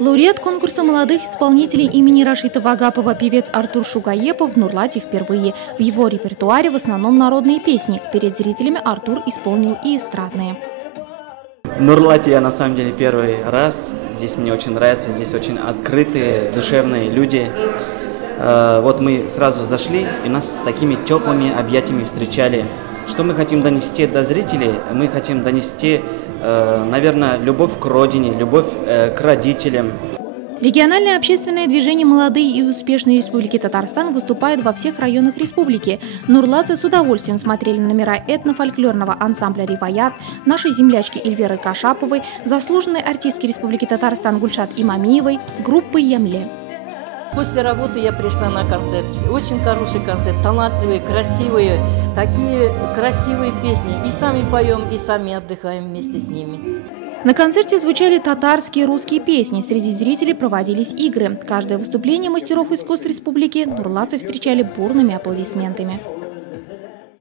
Лауреат конкурса молодых исполнителей имени Рашита Вагапова певец Артур Шугаепов в Нурлате впервые. В его репертуаре в основном народные песни. Перед зрителями Артур исполнил и эстрадные. В Нурлате я на самом деле первый раз. Здесь мне очень нравится, здесь очень открытые, душевные люди. Вот мы сразу зашли и нас такими теплыми объятиями встречали. Что мы хотим донести до зрителей? Мы хотим донести, наверное, любовь к родине, любовь к родителям. Региональное общественное движение «Молодые и успешные Республики Татарстан» выступает во всех районах республики. Нурлатцы с удовольствием смотрели номера этнофольклорного ансамбля «Риваят», нашей землячки Эльвиры Кашаповой, заслуженной артистки Республики Татарстан Гульшат Имамиевой, группы «Емле». После работы я пришла на концерт. Очень хороший концерт, талантливые, красивые, такие красивые песни. И сами поем, и сами отдыхаем вместе с ними. На концерте звучали татарские и русские песни. Среди зрителей проводились игры. Каждое выступление мастеров искусств республики нурлатцы встречали бурными аплодисментами.